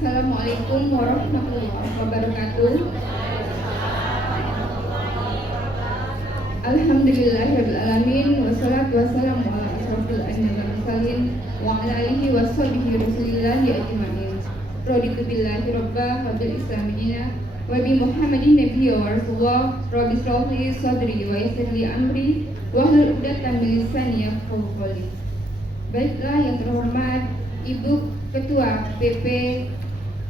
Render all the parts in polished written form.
Assalamualaikum warahmatullahi wabarakatuh. Alhamdulillahirrahmanirrahim. Wassalatu wassalamu ala asrofil anbiya'i wal mursalin wa ala alihi wa sahbihi rasulillahi ajma'in. Raditu billahi rabba wa bil islami dina wa bi muhammadin nabiyya wa rasulullah. Rabbi shrah li sadri wa yassir li amri wa hlul 'uqdatam min lisani yafqahu qawli. Baiklah yang terhormat Ibu Ketua PP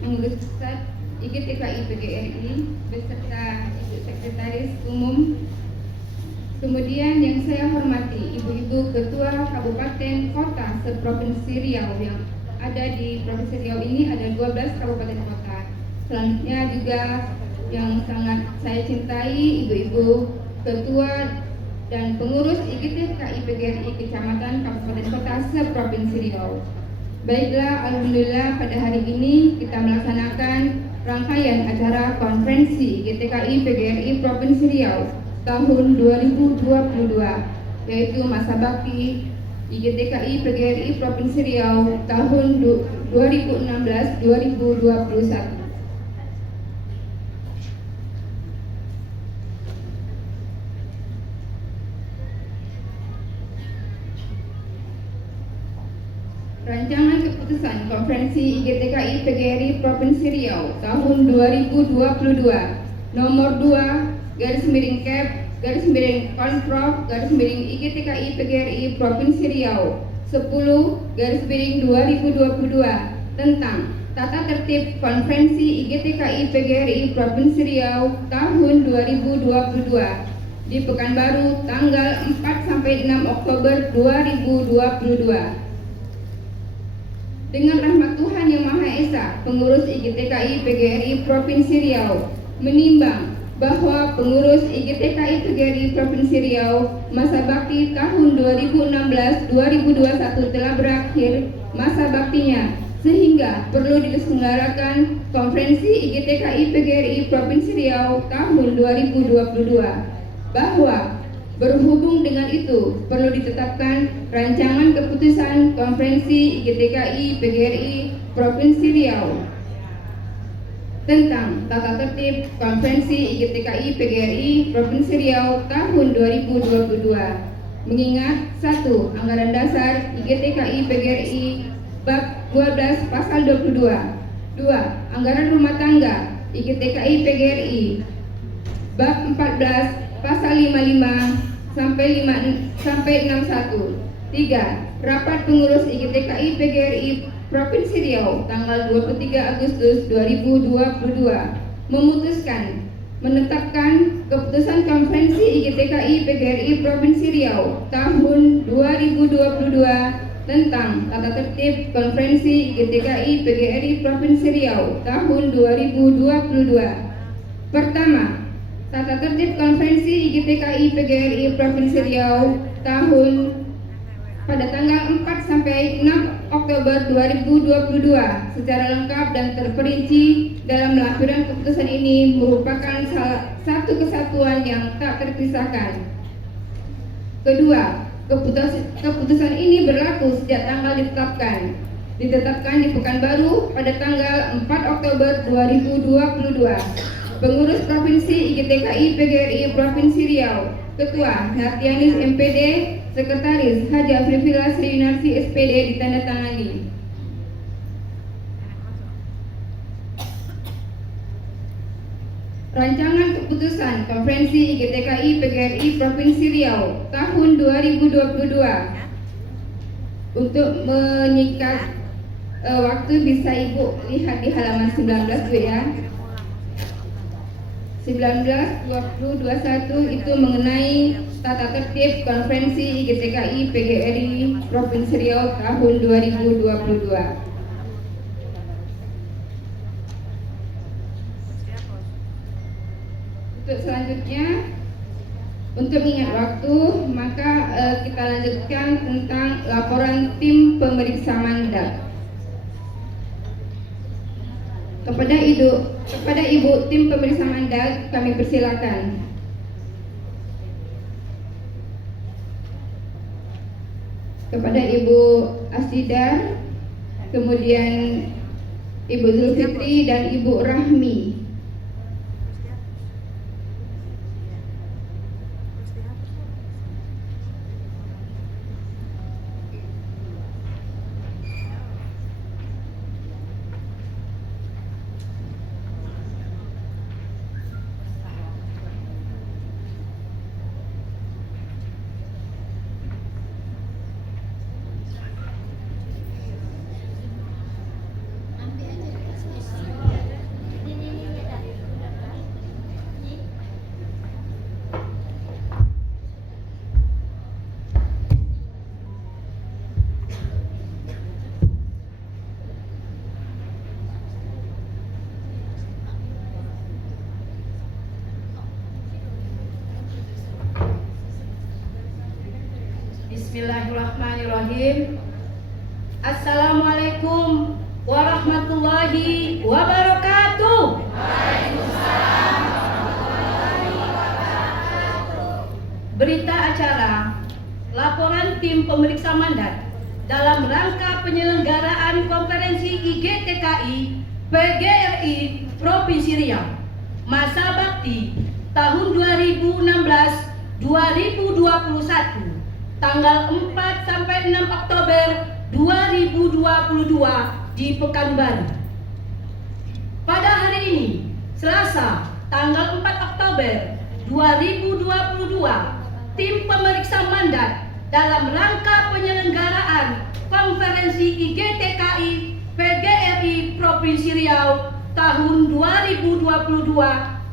Pengurus Pusat IGTKI PGRI beserta Ibu Sekretaris Umum. Kemudian yang saya hormati Ibu-Ibu Ketua Kabupaten Kota seprovinsi Riau yang ada di Provinsi Riau ini ada 12 kabupaten kota. Selanjutnya juga yang sangat saya cintai Ibu-Ibu Ketua dan pengurus IGTKI PGRI Kecamatan Kabupaten Kota seprovinsi Riau. Baiklah, alhamdulillah pada hari ini kita melaksanakan rangkaian acara konferensi IGTKI PGRI Provinsi Riau tahun 2022, yaitu masa bakti IGTKI PGRI Provinsi Riau tahun 2016-2021. Rancangan keputusan Konferensi IGTKI PGRI Provinsi Riau tahun 2022 nomor 2 _Cap_Konprov _IGTKI PGRI Provinsi Riau 10 _2022 tentang tata tertib Konferensi IGTKI PGRI Provinsi Riau tahun 2022 di Pekanbaru tanggal 4-6 Oktober 2022. Dengan rahmat Tuhan Yang Maha Esa, pengurus IGTKI PGRI Provinsi Riau menimbang bahwa pengurus IGTKI PGRI Provinsi Riau masa bakti tahun 2016-2021 telah berakhir masa baktinya, sehingga perlu diselenggarakan Konferensi IGTKI PGRI Provinsi Riau tahun 2022. Bahwa berhubung dengan itu, perlu ditetapkan rancangan keputusan Konferensi IGTKI PGRI Provinsi Riau tentang tata tertib Konferensi IGTKI PGRI Provinsi Riau tahun 2022. Mengingat 1. Anggaran dasar IGTKI PGRI bab 12 pasal 22. 2. Anggaran rumah tangga IGTKI PGRI bab 14 pasal 55 sampai 61. 3. Rapat pengurus IGTKI PGRI Provinsi Riau tanggal 23 Agustus 2022 memutuskan menetapkan keputusan Konferensi IGTKI PGRI Provinsi Riau tahun 2022 tentang tata tertib Konferensi IGTKI PGRI Provinsi Riau tahun 2022. Pertama, tata tertib Konferensi IGTKI PGRI Provinsi Riau tahun pada tanggal 4-6 Oktober 2022 secara lengkap dan terperinci dalam lampiran keputusan ini merupakan salah satu kesatuan yang tak terpisahkan. Kedua, keputusan ini berlaku sejak tanggal ditetapkan di Pekanbaru pada tanggal 4 Oktober 2022. Pengurus Provinsi IGTKI PGRI Provinsi Riau, Ketua Hartianis MPD, Sekretaris Haji Afrifila Srinarsi SPD ditandatangani. Rancangan keputusan Konferensi IGTKI PGRI Provinsi Riau tahun 2022. Untuk menyingkat waktu bisa Ibu lihat di halaman 19 Bu ya. 19, 20, 21 itu mengenai tata tertib Konferensi IGTKI PGRI Provinsi Riau tahun 2022. Untuk selanjutnya, untuk mengingat waktu, maka kita lanjutkan tentang laporan tim pemeriksa mandat. Kepada Ibu tim pemeriksa mandat kami persilakan. Kepada Ibu Asdidar, kemudian Ibu Zulfitri dan Ibu Rahmi. Bismillahirrahmanirrahim. Assalamualaikum warahmatullahi wabarakatuh. Waalaikumsalam warahmatullahi wabarakatuh. Berita acara laporan tim pemeriksa mandat dalam rangka penyelenggaraan konferensi IGTKI PGRI Provinsi Riau masa bakti tahun 2016-2021 tanggal 4 sampai 6 Oktober 2022 di Pekanbaru. Pada hari ini, Selasa, tanggal 4 Oktober 2022, tim pemeriksa mandat dalam rangka penyelenggaraan konferensi IGTKI PGRI Provinsi Riau tahun 2022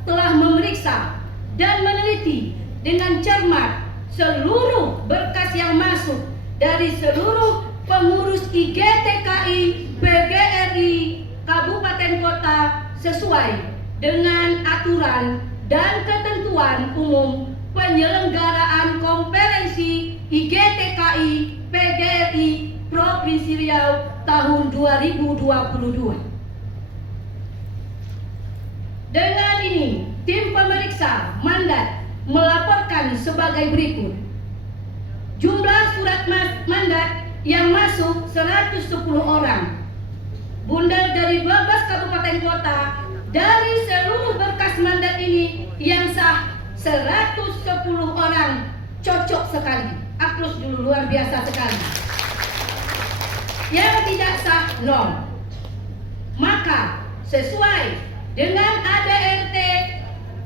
telah memeriksa dan meneliti dengan cermat seluruh berkas yang masuk dari seluruh pengurus IGTKI PGRI Kabupaten Kota sesuai dengan aturan dan ketentuan umum penyelenggaraan konferensi IGTKI PGRI Provinsi Riau tahun 2022. Dengan ini, tim pemeriksa mandat melaporkan sebagai berikut. Jumlah surat mandat yang masuk 110 orang. Bundar dari 12 kabupaten kota. Dari seluruh berkas mandat ini yang sah 110 orang. Cocok sekali. Aplaus dulu, luar biasa sekali. Yang tidak sah 0. Maka sesuai dengan ADRT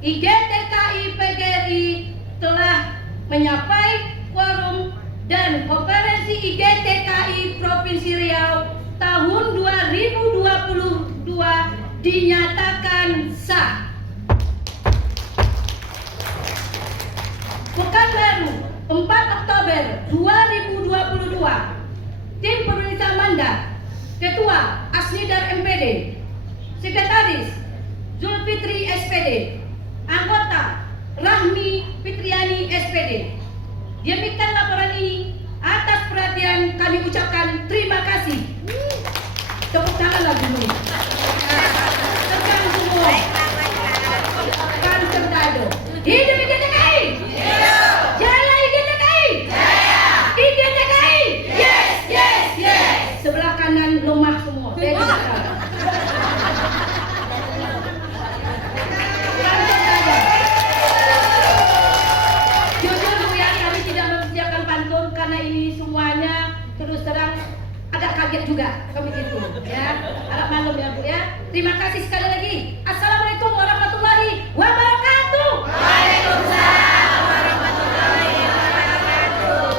IGTKI PGRI telah mencapai quorum dan konferensi IGTKI Provinsi Riau tahun 2022 dinyatakan sah. Pekanbaru 4 Oktober 2022, tim pemeriksa mandat, Ketua Asnidar MPD, Sekretaris Zulfitri SPD, Anggota Rahmi Fitriani SPD. Demikian laporan ini. Atas perhatian kami ucapkan terima kasih. Tepuk tangan lagi dulu. Tekan semua. Kan cerdado. Hidup IGTKI. Jaya IGTKI. IGTKI. Yes, yes, yes. Sebelah kanan lemah semua. Saya tidak tahu. Karena ini semuanya terus terang agak kaget juga begitu ya. Harap maklum ya Bu ya. Terima kasih sekali lagi. Assalamualaikum warahmatullahi wabarakatuh. Waalaikumsalam warahmatullahi wabarakatuh.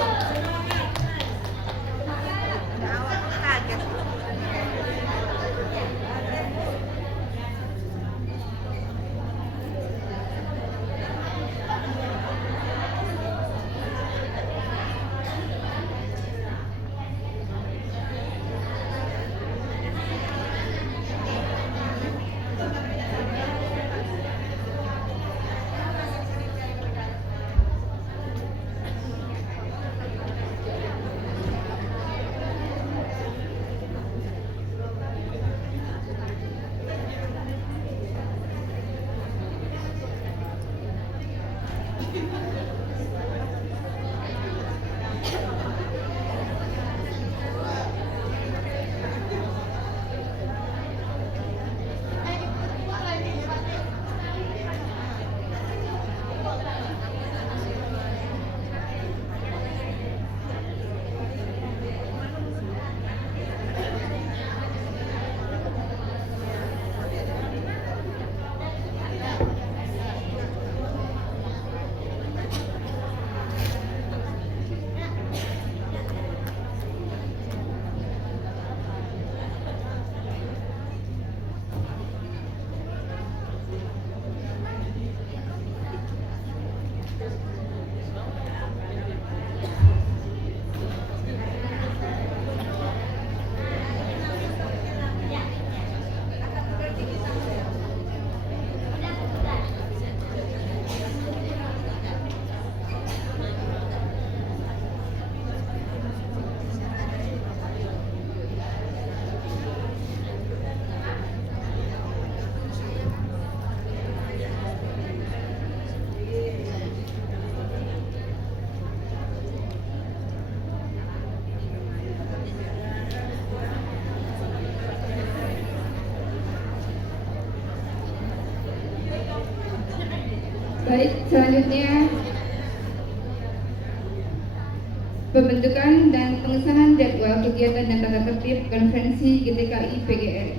Baik, selanjutnya pembentukan dan pengesahan jadwal kegiatan dan tata tertib konferensi GTKI PGRI.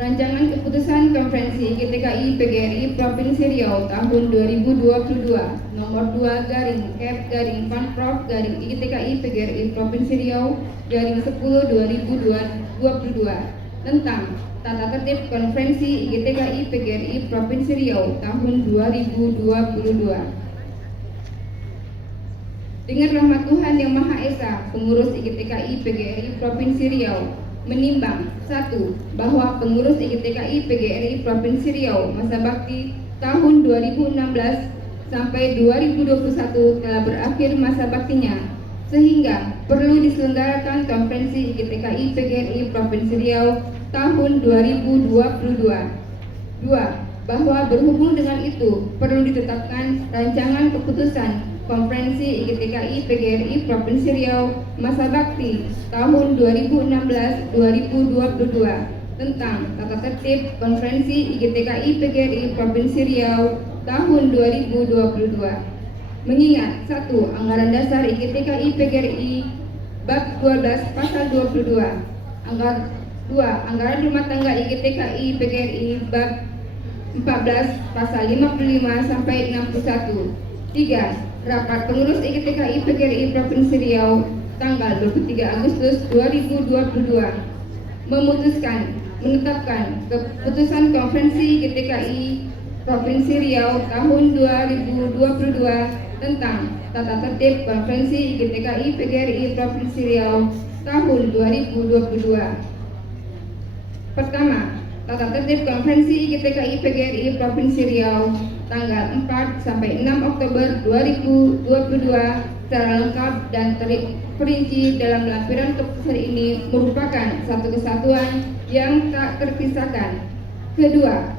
Rancangan keputusan konferensi GTKI PGRI Provinsi Riau tahun 2022 nomor 2/Kep/Panprov/IGTKI PGRI Provinsi Riau _10/2022 tentang tata tertib konferensi IGTKI PGRI Provinsi Riau tahun 2022. Dengan rahmat Tuhan Yang Maha Esa, pengurus IGTKI PGRI Provinsi Riau menimbang 1. Bahwa pengurus IGTKI PGRI Provinsi Riau masa bakti tahun 2016 sampai 2021 telah berakhir masa baktinya, sehingga perlu diselenggarakan konferensi IGTKI PGRI Provinsi Riau tahun 2022. 2. Bahwa berhubung dengan itu perlu ditetapkan rancangan keputusan Konferensi IGTKI PGRI Provinsi Riau masa bakti tahun 2016-2022 tentang tata tertib Konferensi IGTKI PGRI Provinsi Riau tahun 2022. Mengingat 1. Anggaran dasar IGTKI PGRI bab 12 pasal 22. 2. Anggaran rumah tangga IGTKI PGRI bab 14 pasal 55 sampai 61. 3. Rapat pengurus IGTKI PGRI Provinsi Riau tanggal 23 Agustus 2022 memutuskan menetapkan keputusan Konferensi IGTKI Provinsi Riau tahun 2022 tentang tata tertib Konferensi IGTKI PGRI Provinsi Riau tahun 2022. Pertama, tata tertib Konferensi IGTKI PGRI Provinsi Riau tanggal 4 sampai 6 Oktober 2022 secara lengkap dan terperinci dalam lampiran keputusan ini merupakan satu kesatuan yang tak terpisahkan. Kedua,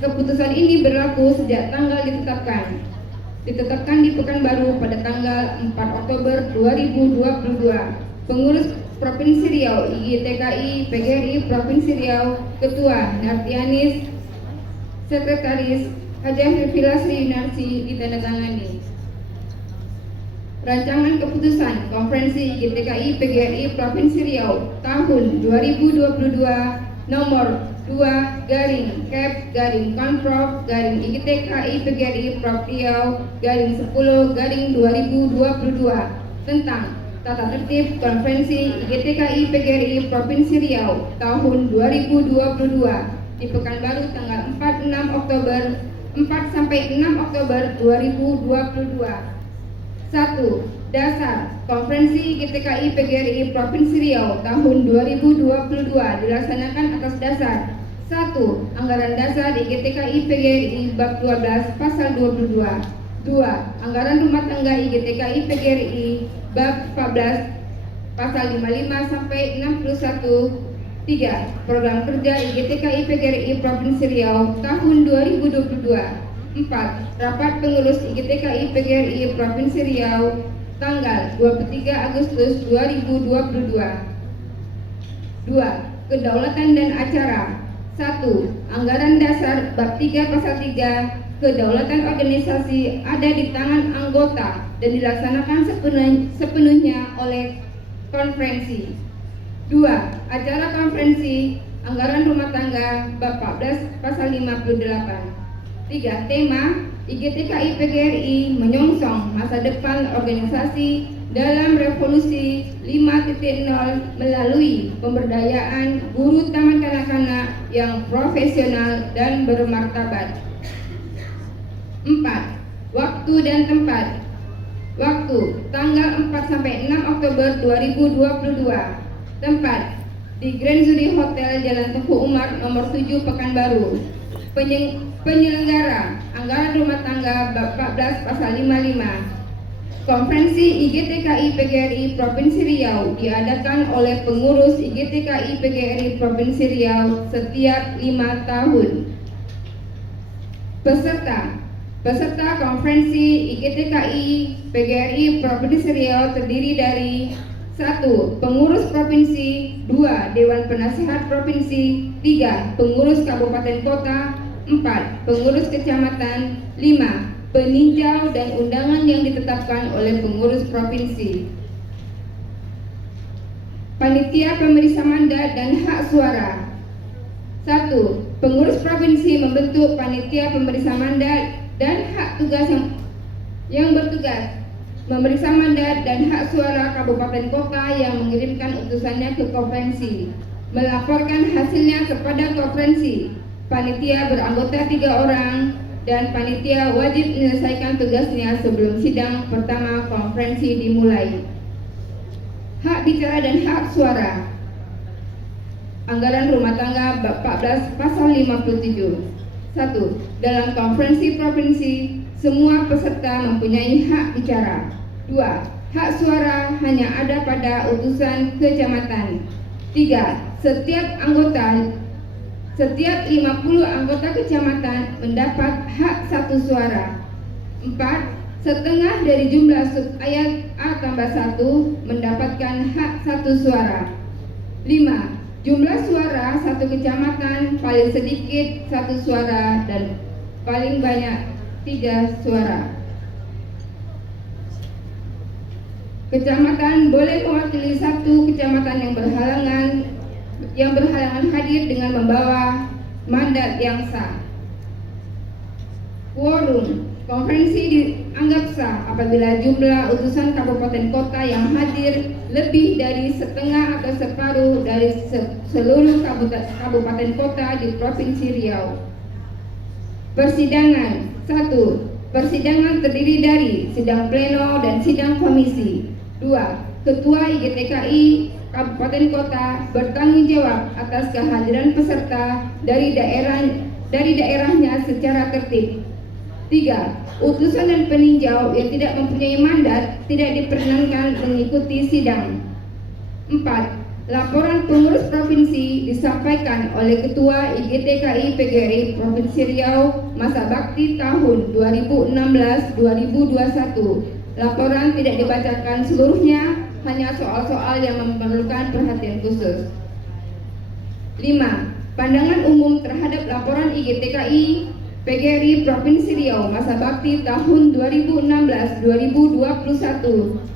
keputusan ini berlaku sejak tanggal ditetapkan di Pekanbaru pada tanggal 4 Oktober 2022. Pengurus Provinsi Riau IGTKI PGRI Provinsi Riau, Ketua Nartianis, Sekretaris Hajah Filasi Yunarsi ditandatangani. Rancangan keputusan Konferensi IGTKI PGRI Provinsi Riau tahun 2022 nomor 2/Kep/Panprov/IGTKI PGRI Prov Riau _10/2022 tentang tata tertib Konferensi IGTKI PGRI Provinsi Riau tahun 2022 di Pekanbaru tanggal 4 sampai 6 Oktober 2022. 1. Dasar Konferensi IGTKI PGRI Provinsi Riau tahun 2022 dilaksanakan atas dasar 1. Anggaran dasar IGTKI PGRI bab 12 pasal 22. 2. Anggaran rumah tangga IGTKI PGRI bab 14 pasal 55 sampai 61. 3. Program kerja IGTKI PGRI Provinsi Riau tahun 2022. 4. Rapat pengurus IGTKI PGRI Provinsi Riau tanggal 23 Agustus 2022. 2. Kedaulatan dan acara. 1. Anggaran dasar bab 3 pasal 3. Kedaulatan organisasi ada di tangan anggota dan dilaksanakan sepenuhnya oleh konferensi. 2. Acara konferensi anggaran rumah tangga bab 14 pasal 58. 3. Tema IGTKI PGRI menyongsong masa depan organisasi dalam revolusi 5.0 melalui pemberdayaan guru taman kanak-kanak yang profesional dan bermartabat. 4. Waktu dan tempat. Waktu tanggal 4 sampai 6 Oktober 2022. Tempat di Grand Zuri Hotel Jalan Tengku Umar nomor 7 Pekanbaru. Penyelenggara anggaran rumah tangga bab 14 pasal 55. Konferensi IGTKI PGRI Provinsi Riau diadakan oleh pengurus IGTKI PGRI Provinsi Riau setiap 5 tahun. Peserta konferensi IGTKI PGRI Provinsi Riau terdiri dari 1. Pengurus Provinsi, 2. Dewan Penasihat Provinsi, 3. Pengurus Kabupaten Kota, 4. Pengurus Kecamatan, 5. Peninjau dan undangan yang ditetapkan oleh pengurus provinsi. Panitia pemeriksa mandat dan hak suara. 1. Pengurus provinsi membentuk panitia pemeriksa mandat dan hak tugas yang bertugas memeriksa mandat dan hak suara kabupaten kota yang mengirimkan utusannya ke konferensi, melaporkan hasilnya kepada konferensi. Panitia beranggota 3 orang dan panitia wajib menyelesaikan tugasnya sebelum sidang pertama konferensi dimulai. Hak bicara dan hak suara. Anggaran rumah tangga bab 14 pasal 57. 1. Dalam konferensi provinsi, semua peserta mempunyai hak bicara. 2. Hak suara hanya ada pada utusan kecamatan. 3. Setiap 50 anggota kecamatan mendapat hak 1 suara. 4. Setengah dari jumlah sub ayat A tambah 1 mendapatkan hak 1 suara. 5. Jumlah suara 1 kecamatan paling sedikit 1 suara dan paling banyak 3 suara. Kecamatan boleh mewakili 1 kecamatan yang berhalangan hadir dengan membawa mandat yang sah. Quorum. Konferensi dianggap sah apabila jumlah utusan kabupaten kota yang hadir lebih dari setengah atau separuh dari seluruh kabupaten kota di Provinsi Riau. Persidangan. 1. Persidangan terdiri dari sidang pleno dan sidang komisi. 2. Ketua IGTKI Kabupaten Kota bertanggung jawab atas kehadiran peserta dari daerahnya secara tertib. 3. Utusan dan peninjau yang tidak mempunyai mandat tidak diperkenankan mengikuti sidang. 4. Laporan pengurus provinsi disampaikan oleh Ketua IGTKI PGRI Provinsi Riau masa bakti tahun 2016-2021. Laporan tidak dibacakan seluruhnya, hanya soal-soal yang memerlukan perhatian khusus. 5. Pandangan umum terhadap laporan IGTKI PGRI Provinsi Riau masa bakti tahun 2016-2021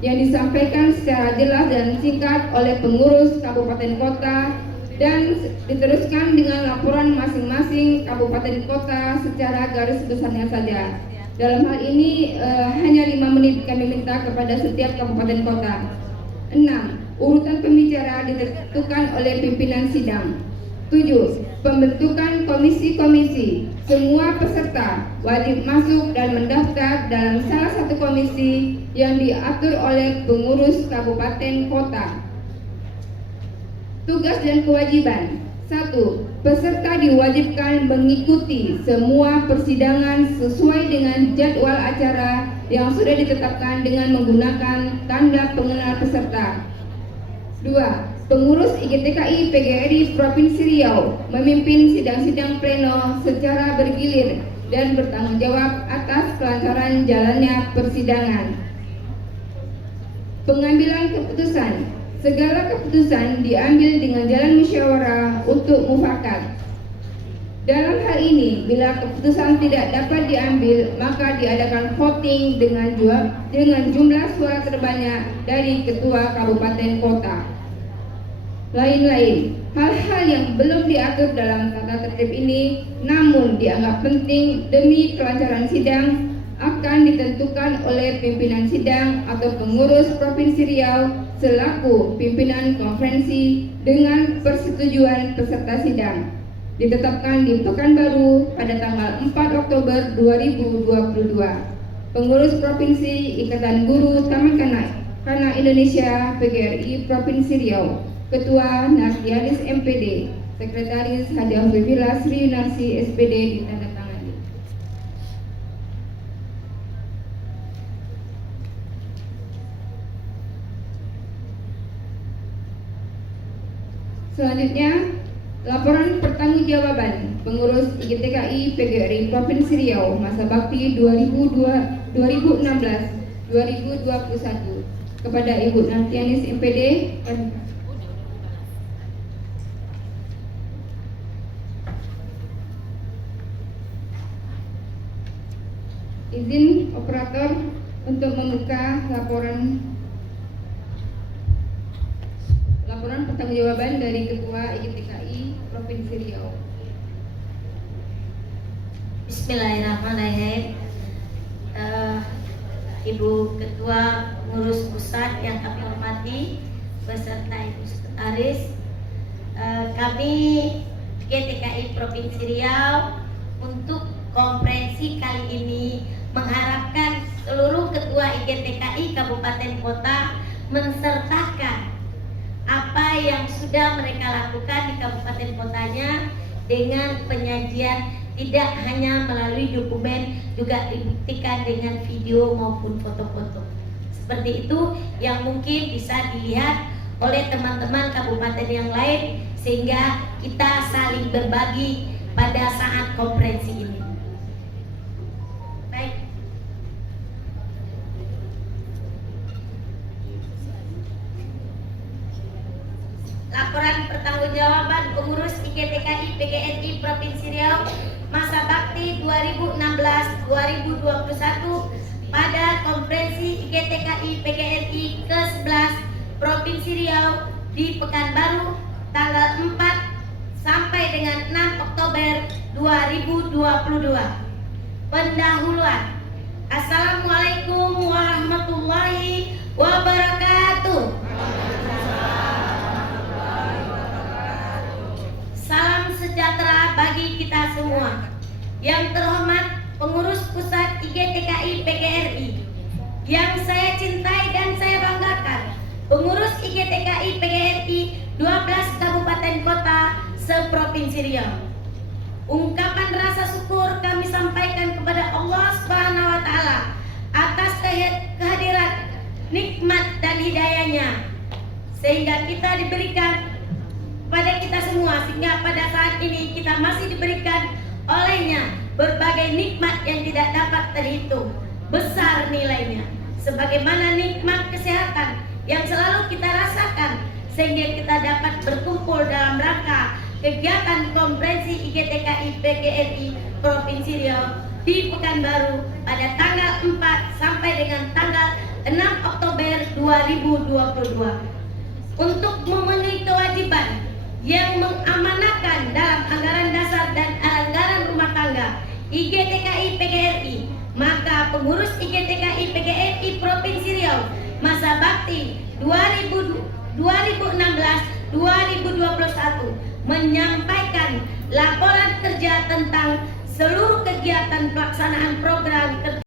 yang disampaikan secara jelas dan singkat oleh pengurus kabupaten kota dan diteruskan dengan laporan masing-masing kabupaten kota secara garis besarnya saja. Dalam hal ini hanya 5 menit kami minta kepada setiap kabupaten kota. 6. Urutan pembicara ditentukan oleh pimpinan sidang. 7. Pembentukan komisi-komisi. Semua peserta wajib masuk dan mendaftar dalam salah satu komisi yang diatur oleh pengurus kabupaten kota. Tugas dan kewajiban. 1. Peserta diwajibkan mengikuti semua persidangan sesuai dengan jadwal acara yang sudah ditetapkan dengan menggunakan tanda pengenal peserta. 2. Pengurus IGTKI PGRI Provinsi Riau memimpin sidang-sidang pleno secara bergilir dan bertanggung jawab atas kelancaran jalannya persidangan. Pengambilan keputusan. Segala keputusan diambil dengan jalan musyawarah untuk mufakat. Dalam hal ini, bila keputusan tidak dapat diambil, maka diadakan voting dengan jumlah suara terbanyak dari ketua kabupaten kota. Lain-lain, hal-hal yang belum diatur dalam tata tertib ini namun dianggap penting demi kelancaran sidang akan ditentukan oleh pimpinan sidang atau pengurus Provinsi Riau selaku pimpinan konferensi dengan persetujuan peserta sidang. ditetapkan di Pekanbaru pada tanggal 4 Oktober 2022. Pengurus Provinsi Ikatan Guru Taman Kanak Indonesia PGRI Provinsi Riau, Ketua Nardialis MPD, Sekretaris Haji Afifillah Sri Yunarsi SPD ditandatangani. Selanjutnya, laporan pertanggungjawaban pengurus IGTKI PGRI Provinsi Riau masa bakti 2016-2021 kepada Ibu Nardialis MPD. Izin operator untuk membuka laporan pertanggungjawaban dari Ketua IGTKI Provinsi Riau. Bismillahirrahmanirrahim. Ibu Ketua Pengurus Pusat yang kami hormati beserta Ibu Sekretaris, kami IGTKI Provinsi Riau untuk konferensi kali ini mengharapkan seluruh ketua IGTKI Kabupaten Kota mensertakan apa yang sudah mereka lakukan di kabupaten kotanya dengan penyajian tidak hanya melalui dokumen, juga dibuktikan dengan video maupun foto-foto. Seperti itu yang mungkin bisa dilihat oleh teman-teman kabupaten yang lain sehingga kita saling berbagi pada saat konferensi ini. Baik. Laporan pertanggungjawaban pengurus IGTKI PGRI Provinsi Riau masa bakti 2016-2021 pada konferensi IGTKI PGRI ke-11 Provinsi Riau di Pekanbaru tanggal 4 sampai dengan 6 Oktober 2022. Pendahuluan. Assalamualaikum warahmatullahi wabarakatuh. Salam sejahtera bagi kita semua. Yang terhormat pengurus pusat IGTKI PGRI, yang saya cintai dan saya banggakan, pengurus IGTKI PGRI 12 kabupaten kota seprovinsi Riau. Ungkapan rasa syukur kami sampaikan kepada Allah Subhanahu wa taala atas kehadiran nikmat dan hidayahnya sehingga kita diberikan pada kita semua, sehingga pada saat ini kita masih diberikan olehnya berbagai nikmat yang tidak dapat terhitung, besar nilainya, sebagaimana nikmat kesehatan yang selalu kita rasakan sehingga kita dapat berkumpul dalam rangka kegiatan konferensi IGTKI PGRI Provinsi Riau di Pekanbaru pada tanggal 4 sampai dengan tanggal 6 Oktober 2022 untuk memenuhi kewajiban yang mengamanahkan dalam anggaran dasar dan anggaran rumah tangga IGTKI PGRI, maka pengurus IGTKI PGRI Provinsi Riau masa bakti 2016-2021 menyampaikan laporan kerja tentang seluruh kegiatan pelaksanaan program kerja